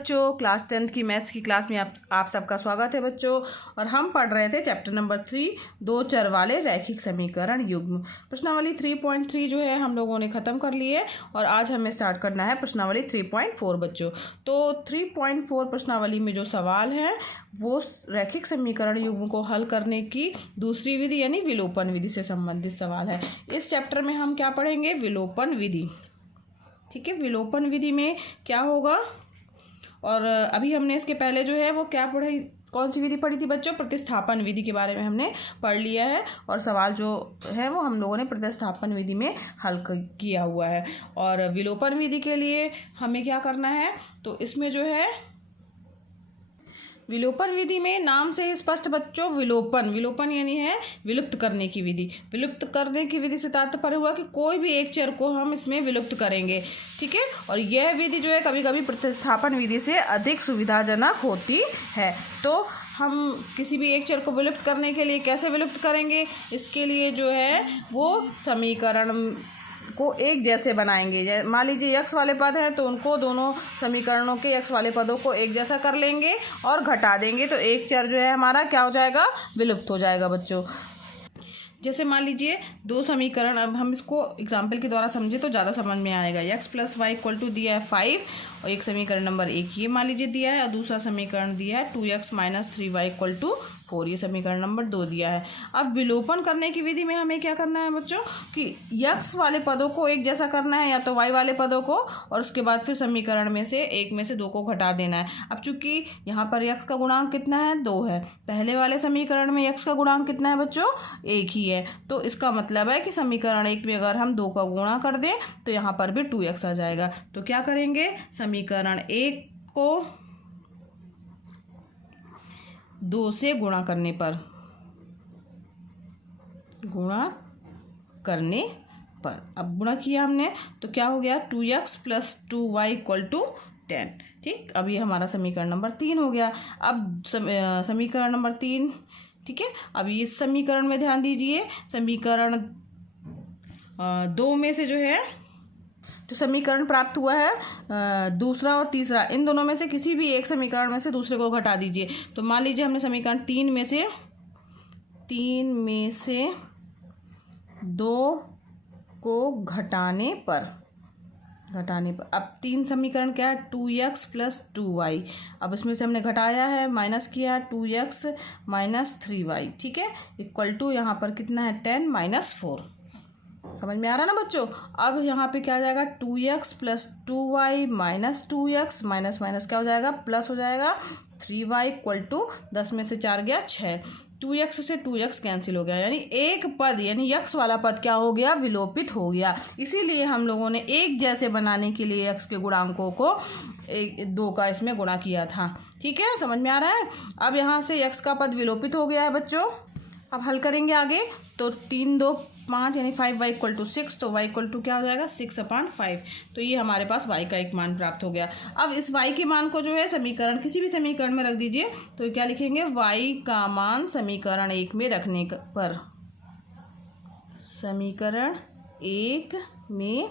बच्चों, class 10th की maths की क्लास में आप सबका स्वागत है बच्चों। और हम पढ़ रहे थे चैप्टर नंबर 3 दो चर वाले रैखिक समीकरण युग्म। प्रश्नावली 3.3 जो है हम लोगों ने ख़त्म कर ली है और आज हमें स्टार्ट करना है प्रश्नावली 3.4 बच्चों। तो 3.4 प्रश्नावली में जो सवाल है वो रैखिक समीकरण युग्म को हल करने की दूसरी विधि यानी विलोपन विधि से संबंधित सवाल है। इस चैप्टर में हम क्या पढ़ेंगे? विलोपन विधि। ठीक है, विलोपन विधि में क्या होगा? और अभी हमने इसके पहले जो है वो क्या पढ़ी, कौन सी विधि पढ़ी थी बच्चों? प्रतिस्थापन विधि के बारे में हमने पढ़ लिया है और सवाल जो है वो हम लोगों ने प्रतिस्थापन विधि में हल किया हुआ है। और विलोपन विधि के लिए हमें क्या करना है? तो इसमें जो है विलोपन विधि में नाम से ही स्पष्ट बच्चों, विलोपन यानी है विलुप्त करने की विधि। विलुप्त करने की विधि से तात्पर्य हुआ कि कोई भी एक चर को हम इसमें विलुप्त करेंगे। ठीक है, और यह विधि जो है कभी कभी प्रतिस्थापन विधि से अधिक सुविधाजनक होती है। तो हम किसी भी एक चर को विलुप्त करने के लिए कैसे विलुप्त करेंगे? इसके लिए जो है वो समीकरण को एक जैसे बनाएंगे। मान लीजिए x वाले पद हैं तो उनको दोनों समीकरणों के x वाले पदों को एक जैसा कर लेंगे और घटा देंगे तो एक चर जो है हमारा क्या हो जाएगा? विलुप्त हो जाएगा बच्चों। जैसे मान लीजिए दो समीकरण, अब हम इसको एग्जाम्पल के द्वारा समझे तो ज़्यादा समझ में आएगा। x + y = दिया है 5 और एक समीकरण नंबर 1 ये मान लीजिए दिया है और दूसरा समीकरण दिया है 2x - 3y = 4 ये समीकरण नंबर 2 दिया है। अब विलोपन करने की विधि में हमें क्या करना है बच्चों कि x वाले पदों को एक जैसा करना है या तो y वाले पदों को, और उसके बाद फिर समीकरण में से एक में से दो को घटा देना है। अब चूंकि यहाँ पर x का गुणांक कितना है? 2 है। पहले वाले समीकरण में x का गुणांक कितना है बच्चों? 1 ही है। तो इसका मतलब है कि समीकरण 1 में अगर हम 2 का गुणा कर दें तो यहाँ पर भी 2x आ जाएगा। तो क्या करेंगे? समीकरण 1 को 2 से गुणा करने पर अब गुणा किया हमने तो क्या हो गया? 2x + 2y = 10। ठीक, अब ये हमारा समीकरण नंबर 3 हो गया। अब समीकरण नंबर 3, ठीक है। अब ये समीकरण में ध्यान दीजिए, समीकरण 2 में से जो है जो समीकरण प्राप्त हुआ है दूसरा और तीसरा, इन दोनों में से किसी भी एक समीकरण में से दूसरे को घटा दीजिए। तो मान लीजिए हमने समीकरण 3 में से 2 को घटाने पर अब 3 समीकरण क्या है? 2x + 2y। अब इसमें से हमने घटाया है, माइनस किया है 2x - 3y। ठीक है, = यहाँ पर कितना है? 10 - 4। समझ में आ रहा ना बच्चों? अब यहाँ पे क्या आ जाएगा? 2x + 2y - 2x माइनस क्या हो जाएगा? प्लस हो जाएगा 3y = 10 में से 4 गया 6। 2x से 2x कैंसिल हो गया, यानी एक पद यानी x वाला पद क्या हो गया? विलोपित हो गया। इसीलिए हम लोगों ने एक जैसे बनाने के लिए x के गुणांकों को 2 का इसमें गुणा किया था। ठीक है, समझ में आ रहा है? अब यहाँ से x का पद विलोपित हो गया है बच्चों। अब हल करेंगे आगे तो 3 2 5 यानी 5y = 6, तो y = क्या हो जाएगा? 6/5। तो ये हमारे पास y का एक मान प्राप्त हो गया। अब इस y के मान को जो है समीकरण किसी भी समीकरण में रख दीजिए। तो क्या लिखेंगे? y का मान समीकरण 1 में रखने पर, समीकरण 1 में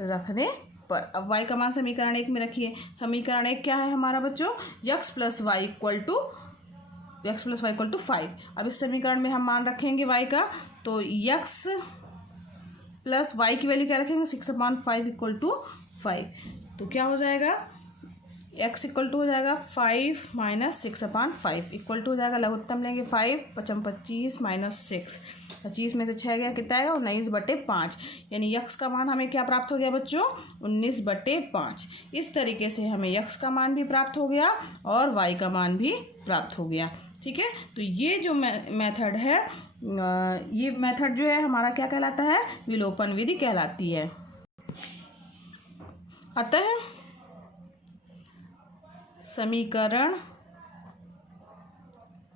रखने पर। अब y का मान समीकरण 1 में रखिए। समीकरण 1 क्या है हमारा बच्चों? x + y = 5। अब इस समीकरण में हम मान रखेंगे y का, तो x + y की वैल्यू क्या रखेंगे? 6/5 = 5। तो क्या हो जाएगा? x = हो जाएगा 5 - 6/5 = हो जाएगा, लघुत्तम लेंगे 5 5 25 - 6, 25 में से 6 गया कितना आएगा? 19/5। यानी x का मान हमें क्या प्राप्त हो गया बच्चों? 19/5। इस तरीके से हमें x का मान भी प्राप्त हो गया और y का मान भी प्राप्त हो गया। ठीक है, तो ये जो मेथड है, ये मेथड जो है हमारा क्या कहलाता है? विलोपन विधि कहलाती है। अतः समीकरण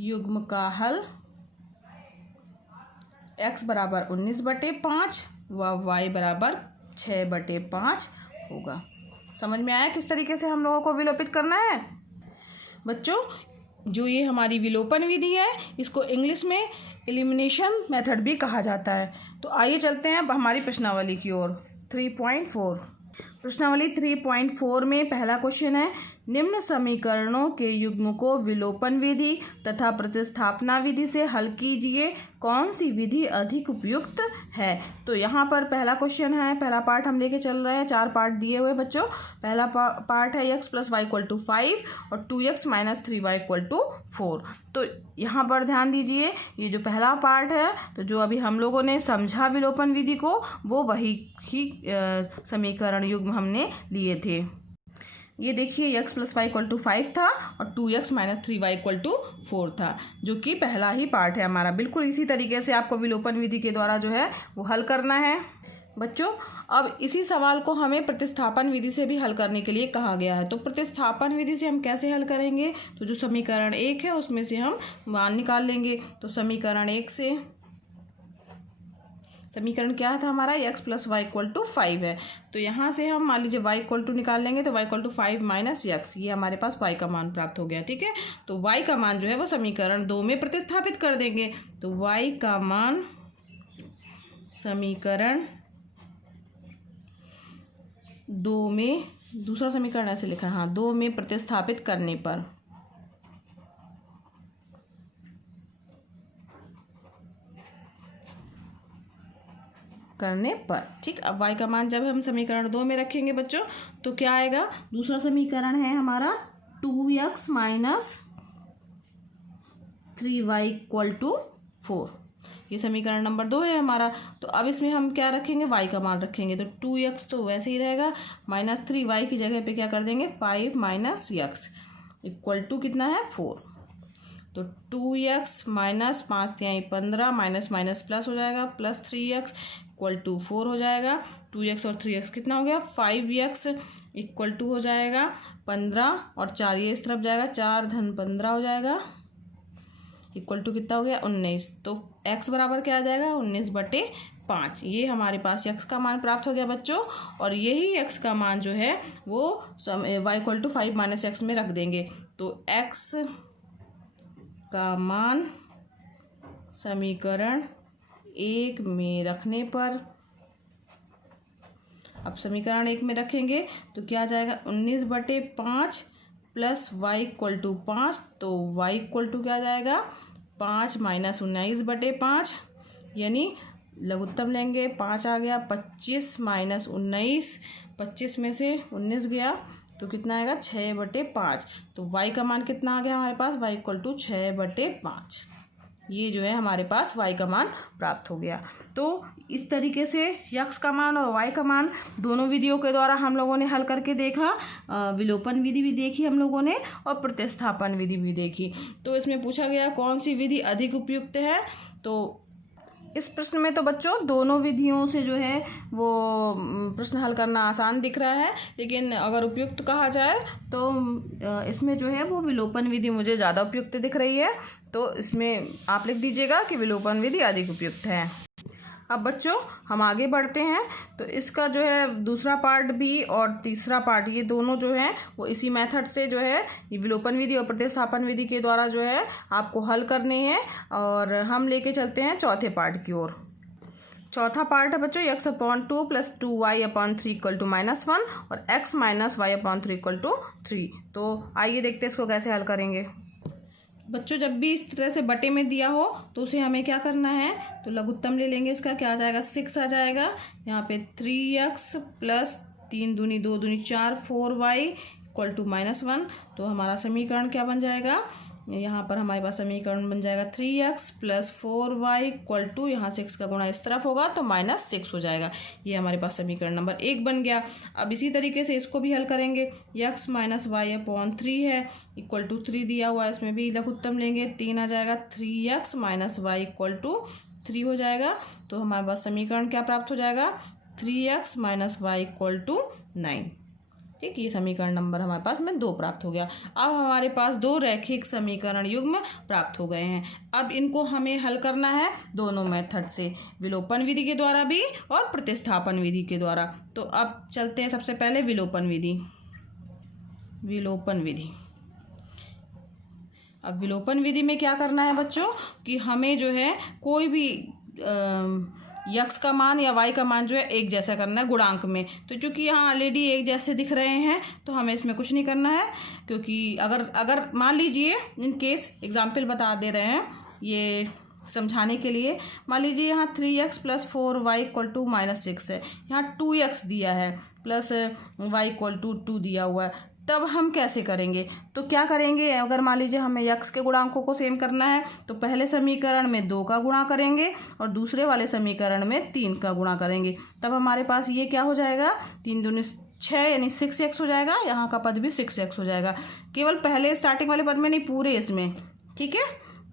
युग्म का हल x = 19/5 व y = 6/5 होगा। समझ में आया किस तरीके से हम लोगों को विलोपित करना है बच्चों? जो ये हमारी विलोपन विधि है इसको इंग्लिश में एलिमिनेशन मेथड भी कहा जाता है। तो आइए चलते हैं अब हमारी प्रश्नावली की ओर। 3.4 प्रश्नावली 3.4 में पहला क्वेश्चन है, निम्न समीकरणों के युग्म को विलोपन विधि तथा प्रतिस्थापना विधि से हल कीजिए, कौन सी विधि अधिक उपयुक्त है। तो यहाँ पर पहला क्वेश्चन है, पहला पार्ट हम लेके चल रहे हैं, 4 पार्ट दिए हुए बच्चों। पहला पार्ट है x + y = 5 और 2x - 3y = 4। तो यहाँ पर ध्यान दीजिए, ये जो पहला पार्ट है, तो जो अभी हम लोगों ने समझा विलोपन विधि को, वो वही ही समीकरण युग्म हमने लिए थे। ये देखिए x + y = 5 था और 2x - 3y = 4 था, जो कि पहला ही पार्ट है हमारा। बिल्कुल इसी तरीके से आपको विलोपन विधि के द्वारा जो है वो हल करना है बच्चों। अब इसी सवाल को हमें प्रतिस्थापन विधि से भी हल करने के लिए कहा गया है। तो प्रतिस्थापन विधि से हम कैसे हल करेंगे, तो जो समीकरण 1 है उसमें से हम मान निकाल लेंगे। तो समीकरण 1 से समीकरण क्या था हमारा, x + y = 5 है। तो यहाँ से हम मान लीजिए y = निकाल लेंगे, तो y = 5 - x, ये हमारे पास y का मान प्राप्त हो गया। ठीक है, तो y का मान जो है वो समीकरण 2 में प्रतिस्थापित कर देंगे। तो y का मान समीकरण 2 में, दूसरा समीकरण ऐसे लिखा है, हाँ, 2 में प्रतिस्थापित करने पर ठीक। अब y का मान जब हम समीकरण 2 में रखेंगे बच्चों, तो क्या आएगा, दूसरा समीकरण है हमारा 2x - 3y = 4। ये समीकरण नंबर 2 है हमारा। तो अब इसमें हम क्या रखेंगे, y का मान रखेंगे। तो 2x तो वैसे ही रहेगा, -3y की जगह पे क्या कर देंगे, 5 - x = कितना है, 4। तो 2x - 5 × 3 = 15, माइनस प्लस हो जाएगा, +3x = 4 हो जाएगा। 2x और 3x कितना हो गया, 5x = हो जाएगा 15 और 4 ये इस तरफ जाएगा, 4 × 15 हो जाएगा, = कितना हो गया, 19। तो x बराबर क्या आ जाएगा, 19/5। ये हमारे पास x का मान प्राप्त हो गया बच्चों। और यही x का मान जो है वो y = 5 - x में रख देंगे। तो x का मान समीकरण 1 में रखने पर, अब समीकरण 1 में रखेंगे तो क्या आ जाएगा, 19/5 + y = 5। तो y = क्या आ जाएगा, 5 - 19/5, यानी लघुत्तम लेंगे, 5 आ गया, 25 - 19, 25 में से 19 गया तो कितना आएगा, 6/5। तो y का मान कितना आ गया हमारे पास, y = 6/5। ये जो है हमारे पास y का मान प्राप्त हो गया। तो इस तरीके से x का मान और y का मान दोनों विधियों के द्वारा हम लोगों ने हल करके देखा। विलोपन विधि भी देखी हम लोगों ने और प्रतिस्थापन विधि भी देखी। तो इसमें पूछा गया कौन सी विधि अधिक उपयुक्त है। तो इस प्रश्न में तो बच्चों दोनों विधियों से जो है वो प्रश्न हल करना आसान दिख रहा है, लेकिन अगर उपयुक्त कहा जाए तो इसमें जो है वो विलोपन विधि मुझे ज़्यादा उपयुक्त दिख रही है। तो इसमें आप लिख दीजिएगा कि विलोपन विधि अधिक उपयुक्त है। अब बच्चों हम आगे बढ़ते हैं। तो इसका जो है दूसरा पार्ट भी और तीसरा पार्ट, ये दोनों जो है वो इसी मेथड से जो है विलोपन विधि और प्रतिस्थापन विधि के द्वारा जो है आपको हल करने हैं। और हम लेके चलते हैं चौथे पार्ट की ओर। चौथा पार्ट है बच्चों, x/2 + 2y/3 = -1 और x - y/3 = 3। तो आइए देखते हैं इसको कैसे हल करेंगे। बच्चों जब भी इस तरह से बटे में दिया हो तो उसे हमें क्या करना है, तो लघुत्तम ले लेंगे। इसका क्या आ जाएगा, 6 आ जाएगा। यहाँ पे 3x + 3 दूनी 2 दूनी 4 4y = -1। तो हमारा समीकरण क्या बन जाएगा, यहाँ पर हमारे पास समीकरण बन जाएगा 3x + 4y = यहाँ 6 का गुणा इस तरफ होगा तो -6 हो जाएगा। ये हमारे पास समीकरण नंबर 1 बन गया। अब इसी तरीके से इसको भी हल करेंगे। x - y/3 है = 3 दिया हुआ है, इसमें भी लघुत्तम लेंगे, 3 आ जाएगा। 3x - y = 3 हो जाएगा। तो हमारे पास समीकरण क्या प्राप्त हो जाएगा, 3x - y = 9। ठीक, ये समीकरण नंबर हमारे पास में 2 प्राप्त हो गया। अब हमारे पास 2 रैखिक समीकरण युग्म प्राप्त हो गए हैं। अब इनको हमें हल करना है दोनों मेथड से, विलोपन विधि के द्वारा भी और प्रतिस्थापन विधि के द्वारा। तो अब चलते हैं सबसे पहले विलोपन विधि। विलोपन विधि, अब विलोपन विधि में क्या करना है बच्चों कि हमें जो है कोई भी यक्स का मान या वाई का मान जो है एक जैसा करना है गुणांक में। तो चूंकि यहाँ ऑलरेडी एक जैसे दिख रहे हैं तो हमें इसमें कुछ नहीं करना है, क्योंकि अगर मान लीजिए इन केस एग्जाम्पल बता दे रहे हैं ये समझाने के लिए। मान लीजिए यहाँ 3x + 4y = -6 है, यहाँ 2x दिया है प्लस y = 2 दिया हुआ है। तब हम कैसे करेंगे? तो क्या करेंगे, अगर मान लीजिए हमें x के गुणांकों को सेम करना है तो पहले समीकरण में 2 का गुणा करेंगे और दूसरे वाले समीकरण में 3 का गुणा करेंगे। तब हमारे पास ये क्या हो जाएगा, 3 दूनी 6 यानी 6x हो जाएगा। यहाँ का पद भी 6x हो जाएगा, केवल पहले स्टार्टिंग वाले पद में नहीं, पूरे इसमें। ठीक है,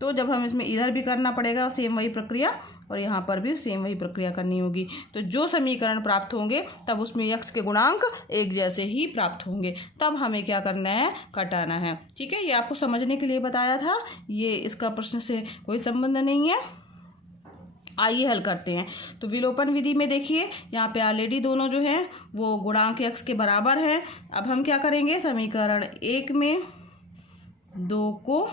तो जब हम इसमें इधर भी करना पड़ेगा सेम वही प्रक्रिया और यहाँ पर भी सेम वही प्रक्रिया करनी होगी। तो जो समीकरण प्राप्त होंगे तब उसमें x के गुणांक एक जैसे ही प्राप्त होंगे। तब हमें क्या करना है, घटाना है। ठीक है, ये आपको समझने के लिए बताया था, ये इसका प्रश्न से कोई संबंध नहीं है। आइए हल करते हैं। तो विलोपन विधि में देखिए यहाँ पे ऑलरेडी दोनों जो हैं वो गुणांक x के बराबर हैं। अब हम क्या करेंगे, समीकरण 1 में 2 को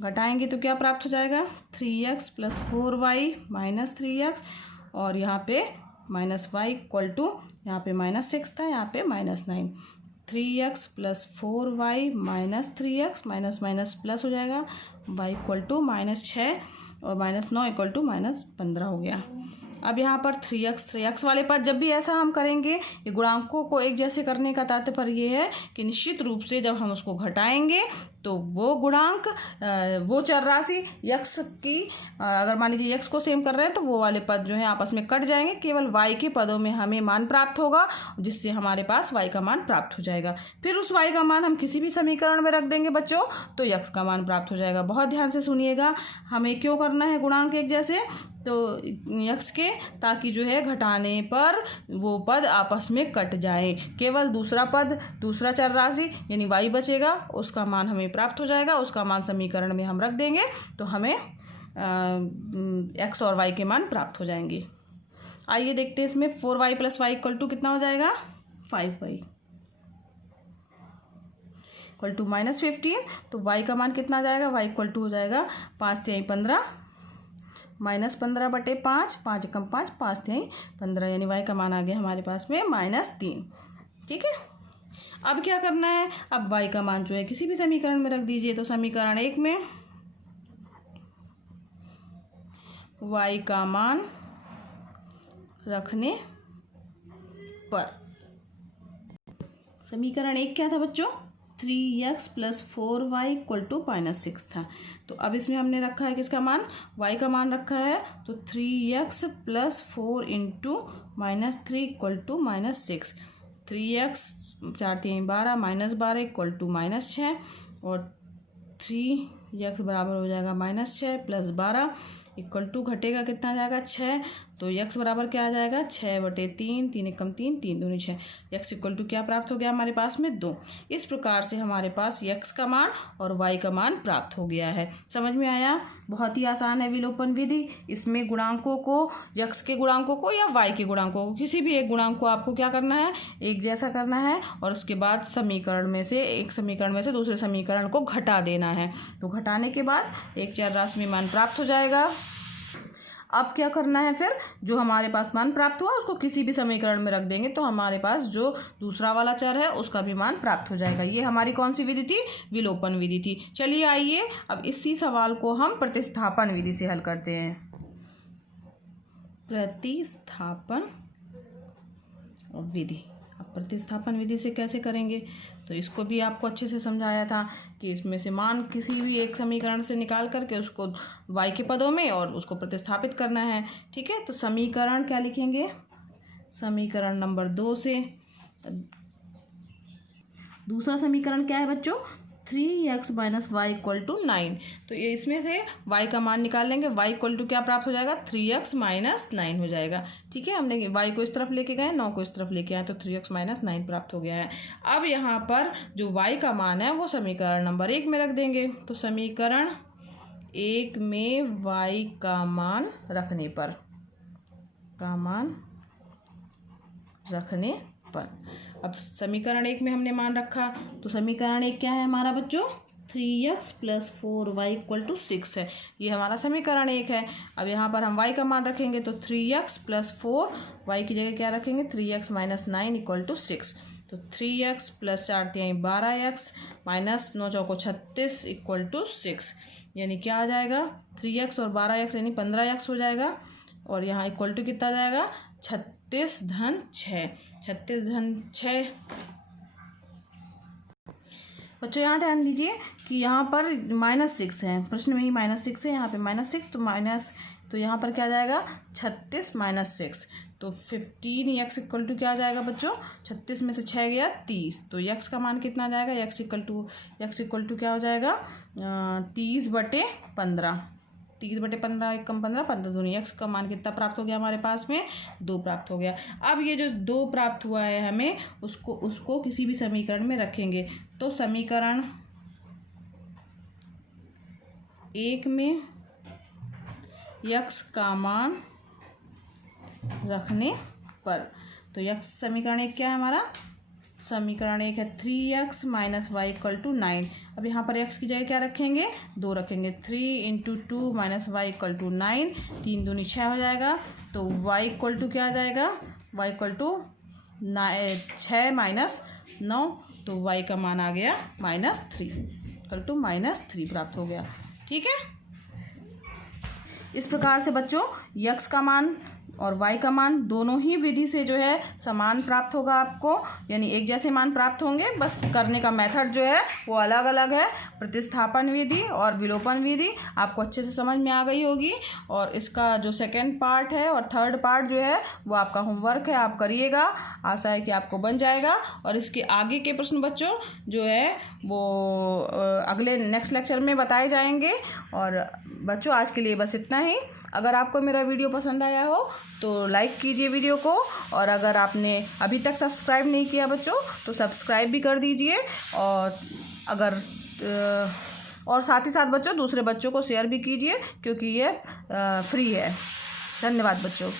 घटाएंगे तो क्या प्राप्त हो जाएगा, 3x + 4y - 3x और यहाँ पे -y = यहाँ पे -6 था, यहाँ पे -9। 3x + 4y - 3x minus plus हो जाएगा, y = -6 और -9 = -15 हो गया। अब यहाँ पर 3x वाले पद जब भी ऐसा हम करेंगे, ये गुणांकों को एक जैसे करने का तात्पर्य ये है कि निश्चित रूप से जब हम उसको घटाएंगे तो वो गुणांक वो चर राशि x की, अगर मान लीजिए x को सेम कर रहे हैं तो वो वाले पद जो है आपस में कट जाएंगे, केवल y के पदों में हमें मान प्राप्त होगा, जिससे हमारे पास y का मान प्राप्त हो जाएगा। फिर उस y का मान हम किसी भी समीकरण में रख देंगे बच्चों, तो x का मान प्राप्त हो जाएगा। बहुत ध्यान से सुनिएगा, हमें क्यों करना है गुणांक एक जैसे, तो x के, ताकि जो है घटाने पर वो पद आपस में कट जाएं, केवल दूसरा पद, दूसरा चर राशि यानी y बचेगा, उसका मान हमें प्राप्त हो जाएगा। उसका मान समीकरण में हम रख देंगे तो हमें x और y के मान प्राप्त हो जाएंगे। आइए देखते हैं इसमें 4y + y = कितना हो जाएगा, 5y = -15। तो y का मान कितना आ जाएगा, y = हो जाएगा 5 × 15 -15/5, 5 × 5 5 × 15, यानी y का मान आ गया हमारे पास में -3। ठीक है, अब क्या करना है, अब y का मान जो है किसी भी समीकरण में रख दीजिए। तो समीकरण 1 में y का मान रखने पर, समीकरण 1 क्या था बच्चों, 3x + 4y = -6 था। तो अब इसमें हमने रखा है किसका मान, y का मान रखा है। तो 3x + 4 × -3 = -6, 3x 4 × 3 = 12 -12 = -6 और 3x बराबर हो जाएगा -6 + 12 = घटेगा कितना आ जाएगा, 6। तो x बराबर क्या आ जाएगा, 6/3, 3 × 3 3 दूनी 6, x = क्या प्राप्त हो गया हमारे पास में, 2। इस प्रकार से हमारे पास x का मान और y का मान प्राप्त हो गया है। समझ में आया, बहुत ही आसान है विलोपन विधि। इसमें गुणांकों को, x के गुणांकों को या y के गुणांकों को, किसी भी एक गुणांक को आपको क्या करना है, एक जैसा करना है और उसके बाद समीकरण में से, एक समीकरण में से दूसरे समीकरण को घटा देना है। तो घटाने के बाद एक चर राशि में मान प्राप्त हो जाएगा। अब क्या करना है, फिर जो हमारे पास मान प्राप्त हुआ उसको किसी भी समीकरण में रख देंगे तो हमारे पास जो दूसरा वाला चर है उसका भी मान प्राप्त हो जाएगा। ये हमारी कौन सी विधि थी, विलोपन विधि थी। चलिए आइए अब इसी सवाल को हम प्रतिस्थापन विधि से हल करते हैं। प्रतिस्थापन विधि, अब प्रतिस्थापन विधि से कैसे करेंगे, तो इसको भी आपको अच्छे से समझाया था कि इसमें से मान किसी भी एक समीकरण से निकाल करके उसको y के पदों में और उसको प्रतिस्थापित करना है। ठीक है, तो समीकरण क्या लिखेंगे, समीकरण नंबर 2 से, दूसरा समीकरण क्या है बच्चों, 3x - y = 9। तो ये इसमें से y का मान निकाल लेंगे, y = क्या प्राप्त हो जाएगा, 3x - 9 हो जाएगा। ठीक है, हमने y को इस तरफ लेके गए, 9 को इस तरफ लेके आए, तो 3x - 9 प्राप्त हो गया है। अब यहाँ पर जो y का मान है वो समीकरण नंबर 1 में रख देंगे। तो समीकरण 1 में y का मान रखने पर, अब समीकरण 1 में हमने मान रखा, तो समीकरण 1 क्या है हमारा बच्चों, 3x + 4y = 6 है। ये हमारा समीकरण 1 है। अब यहाँ पर हम y का मान रखेंगे तो 3x + 4y की जगह क्या रखेंगे 3x - 9 = 6। तो 3x + 4 × 12x - 9 × 36 = 6। यानी क्या आ जाएगा 3x और 12x यानी 15x हो जाएगा। और यहाँ इक्वल टू कितना जाएगा 36 धन 6। 36 धन 6। बच्चों यहाँ ध्यान दीजिए कि यहाँ पर -6 है, प्रश्न में ही -6 है, यहाँ पे -6 तो यहाँ पर क्या जाएगा 36 - 6 तो 15x = क्या आ जाएगा बच्चों 36 में से 6 गया 30। तो x का मान कितना जाएगा x = क्या हो जाएगा 30/15। 30/15 = 15, 15 दूनी x का मान कितना प्राप्त हो गया हमारे पास में 2 प्राप्त हो गया। अब ये जो 2 प्राप्त हुआ है हमें उसको किसी भी समीकरण में रखेंगे। तो समीकरण 1 में x का मान रखने पर, तो x समीकरण 1 क्या है हमारा समीकरण 1 है 3x - y = 9। अब यहाँ पर x की जगह क्या रखेंगे 2 रखेंगे। 3 × 2 - y = 9, 3 दूनी 6 हो जाएगा। तो y = क्या आ जाएगा y = 6 - 9 तो y का मान आ गया -3 - 3 प्राप्त हो गया। ठीक है। इस प्रकार से बच्चों x का मान और y का मान दोनों ही विधि से जो है समान प्राप्त होगा आपको, यानी एक जैसे मान प्राप्त होंगे, बस करने का मेथड जो है वो अलग अलग है। प्रतिस्थापन विधि और विलोपन विधि आपको अच्छे से समझ में आ गई होगी। और इसका जो सेकंड पार्ट है और थर्ड पार्ट जो है वो आपका होमवर्क है, आप करिएगा। आशा है कि आपको बन जाएगा। और इसके आगे के प्रश्न बच्चों जो है वो अगले नेक्स्ट लेक्चर में बताए जाएंगे। और बच्चों आज के लिए बस इतना ही। अगर आपको मेरा वीडियो पसंद आया हो तो लाइक कीजिए वीडियो को, और अगर आपने अभी तक सब्सक्राइब नहीं किया बच्चों तो सब्सक्राइब भी कर दीजिए। और साथ ही साथ बच्चों दूसरे बच्चों को शेयर भी कीजिए, क्योंकि ये फ्री है। धन्यवाद बच्चों।